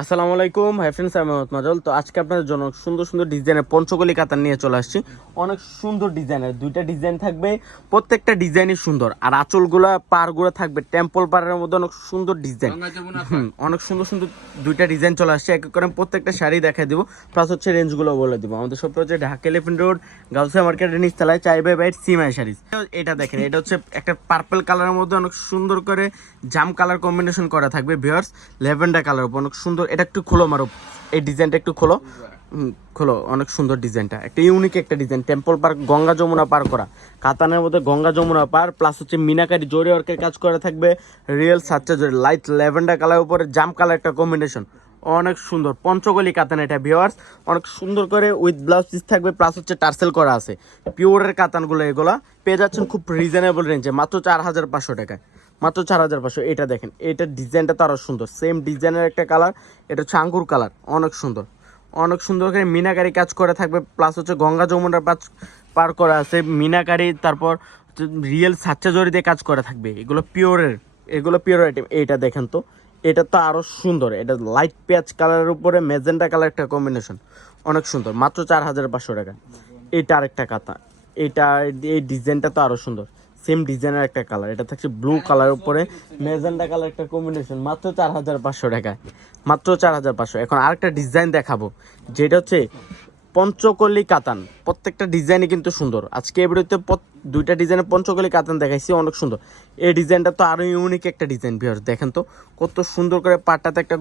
আসসালামু আলাইকুম, hi friends, আমি মোহাম্মদ মাজল। তো আজকে আপনাদের জন্য সুন্দর সুন্দর ডিজাইনের পঞ্চকলি কাতান নিয়ে চলে আসছি। অনেক সুন্দর ডিজাইনের দুইটা ডিজাইন থাকবে, প্রত্যেকটা ডিজাইনই সুন্দর। আর আঁচলগুলা পাড়গুলো থাকবে টেম্পল পাড়ের মধ্যে অনেক সুন্দর ডিজাইন। অনেক সুন্দর সুন্দর দুইটা ডিজাইন চলে আসছে। এক এক করে প্রত্যেকটা শাড়ি দেখাই দিব, প্লাস হচ্ছে রেঞ্জগুলো বলে দিব। আমাদের সব হচ্ছে ঢাকা এলিফেন্ট রোড গাউসিয়া মার্কেটের নিচতলায় চাইবে বাইট সিমাই শাড়ি। এটা দেখেন, এটা হচ্ছে একটা পার্পল কালারের মধ্যে অনেক সুন্দর করে জাম কালার কম্বিনেশন করা থাকবে ভিউয়ার্স। ল্যাভেন্ডার কালার উপর অনেক সুন্দর। এটা একটু খোলো মারো, এই ডিজাইনটা একটু খোলো। খোলো, অনেক সুন্দর ডিজাইনটা, একটা ইউনিক একটা design. Temple park, Ganga Yamuna পার করা কাতানের মধ্যে গঙ্গা যমুনা পার, প্লাস হচ্ছে মিনাকারি জরি ওয়ার্কের কাজ করা থাকবে। রিয়েল সাচ্চা জরি, লাইট ল্যাভেন্ডার কালার উপরে জাম কালার একটা কম্বিনেশন, অনেক সুন্দর। পঞ্চগলি কাতান এটা ভিউয়ার্স, অনেক সুন্দর করে উইথ ব্লাউজ পিস থাকবে, প্লাস হচ্ছে টার্সেল করা আছে। পিওরের কাতানগুলো এগুলা পেয়ে যাচ্ছেন খুব রিজনেবল রেঞ্জে, মাত্র 4,500 টাকায়, মাত্র 4,500। এটা দেখেন, এটার ডিজাইনটা তো আরও সুন্দর, সেম ডিজাইনের একটা কালার। এটা হচ্ছে আঙ্গুর কালার, অনেক সুন্দর। অনেক সুন্দর করে মিনাকারি কাজ করে থাকবে, প্লাস হচ্ছে গঙ্গা যমুনার পার করা আছে মিনাকারি। তারপর রিয়েল সাচ্চা জরি দিয়ে কাজ করে থাকবে। এগুলো পিওরের, এগুলো পিওর আইটেম। এইটা দেখেন তো, এটা তো আরও সুন্দর। এটা লাইট পেঁয়াজ কালারের উপরে ম্যাজেন্টা কালার একটা কম্বিনেশন, অনেক সুন্দর, মাত্র 4,500 টাকা। এটা আরেকটা কাতা, এটা এই ডিজাইনটা তো আরও সুন্দর, সেম ডিজাইনের একটা কালার। এটা থাকছে ব্লু কালার উপরে ম্যাজেন্টা কালার একটা কম্বিনেশন, মাত্র 4,500 টাকায়, মাত্র 4,500। এখন আরেকটা ডিজাইন দেখাবো, যেটা হচ্ছে পঞ্চকলি কাতান। প্রত্যেকটা ডিজাইনই কিন্তু সুন্দর। আজকে এবারে দুইটা ডিজাইনের পঞ্চকলি কাতান দেখাইছি, অনেক সুন্দর। এই ডিজাইনটা তো আরও ইউনিক একটা ডিজাইন ভিউয়ার্স, দেখেন তো কত সুন্দর করে পাটটাতে একটা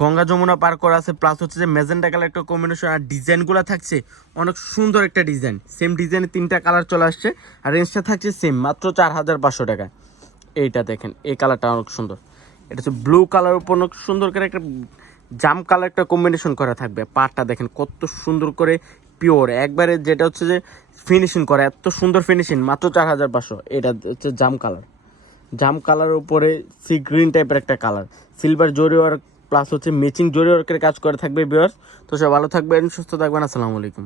গঙ্গা যমুনা পার করা আছে, প্লাস হচ্ছে যে ম্যাজেন্টা কালার একটা কম্বিনেশন। আর ডিজাইনগুলো থাকছে অনেক সুন্দর একটা ডিজাইন, সেম ডিজাইনে তিনটা কালার চলে আসছে। আর রেঞ্জটা থাকছে সেম, মাত্র 4,500 টাকায়। এইটা দেখেন, এই কালারটা অনেক সুন্দর। এটা হচ্ছে ব্লু কালার উপর অনেক সুন্দর করে একটা জাম কালার একটা কম্বিনেশন করা থাকবে। পাটটা দেখেন কত সুন্দর করে পিওর একবারে, যেটা হচ্ছে যে ফিনিশিং করা, এত সুন্দর ফিনিশিং, মাত্র 4,500। এটা হচ্ছে জাম কালার, জাম কালারের উপরে সি গ্রিন টাইপের একটা কালার, সিলভার জরি ওয়ার্ক প্লাস হচ্ছে ম্যাচিং জরি ওয়ার্কের কাজ করে থাকবে ভিউয়ার্স। তো সব ভালো থাকবেন, সুস্থ থাকবেন, আসসালামু আলাইকুম।